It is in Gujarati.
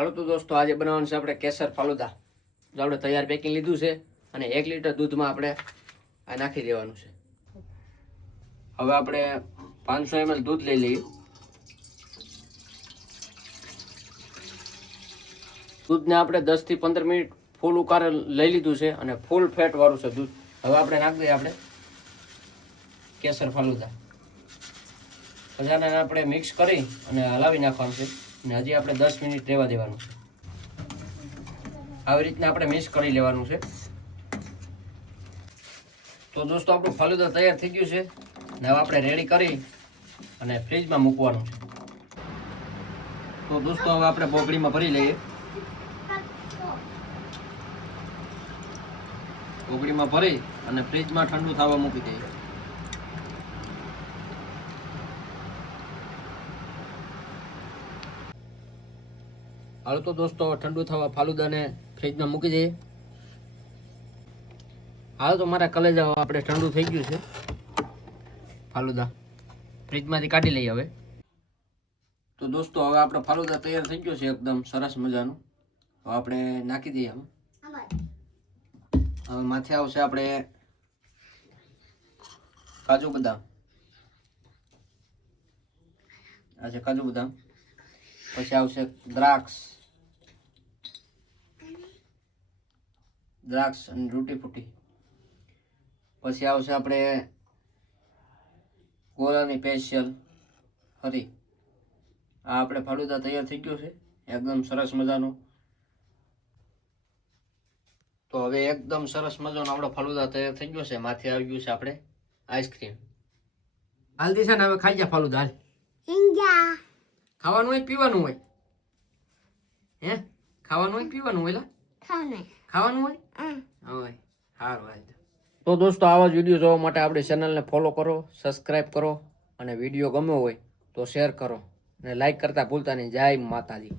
હાલો તો દોસ્તો આજે બનાવવાનું છે આપણે કેસર ફાલુદા. જો આપણે તૈયાર પેકિંગ લીધું છે અને 1 લીટર દૂધમાં આપણે આ નાખી દેવાનું છે. હવે આપણે 500 ml દૂધ લઈ લઈએ. દૂધને આપણે 10 થી 15 મિનિટ ફૂલ ઉકાળે લઈ લીધું છે અને ફૂલ ફેટ વાળું છે દૂધ. હવે આપણે નાખી દઈએ આપણે કેસર ફાલુદા. પછી આને આપણે મિક્સ કરી અને હલાવી નાખવાનું છે અને હજી આપણે 10 મિનિટ રહેવા દેવાનું છે. આવી રીતના આપણે મિક્સ કરી લેવાનું છે. તો દોસ્તો આપણું ફાલુદા તૈયાર થઈ ગયું છે ને હવે આપણે રેડી કરી અને ફ્રીજમાં મૂકવાનું છે. તો દોસ્તો હવે આપણે બોગડીમાં ભરી લઈએ. બોગડીમાં ભરી અને ફ્રીજમાં ઠંડુ થવા મૂકી દઈએ. હાલો તો દોસ્તો ઠંડુ થવા ફાલુદાને ફ્રીજમાં મૂકી દઈએ. હાલ તો મારા કલેજા આપણે ઠંડુ થઈ ગયું છે. ફાલુદા ફ્રીજમાંથી કાઢી લઈએ હવે. તો દોસ્તો હવે આપણો ફાલુદા તૈયાર થઈ ગયો છે એકદમ સરસ મજાનું. હવે આપણે નાખી દઈએ. હવે માથે આવશે આપણે કાજુ બદામ. આ છે કાજુ બદામ. પછી આવશે દ્રાક્ષ અને તૂટી ફૂટી. પછી આવશે આપણે ગોળાની સ્પેશિયલ હરી. આ આપણે ફાલુદા તૈયાર થઈ ગયો છે એકદમ સરસ મજાનો. તો હવે એકદમ સરસ મજાનો આપણો ફાલુદા તૈયાર થઈ ગયો છે. માથે આવી ગયું છે આપણે આઈસ્ક્રીમ. હાલતી છે ને હવે ખાઈ જા ફાલુદા. હાલ ખાવાનું હોય પીવાનું હોય? હે ખાવાનું હોય પીવાનું હોય? ખાવાનું હોય હોય સારું હોય. તો દોસ્તો આવા જ વિડીયો જોવા માટે આપણી ચેનલને ફોલો કરો, સબસ્ક્રાઈબ કરો અને વિડીયો ગમ્યો હોય તો શેર કરો અને લાઈક કરતા ભૂલતા નહીં. જય માતાજી.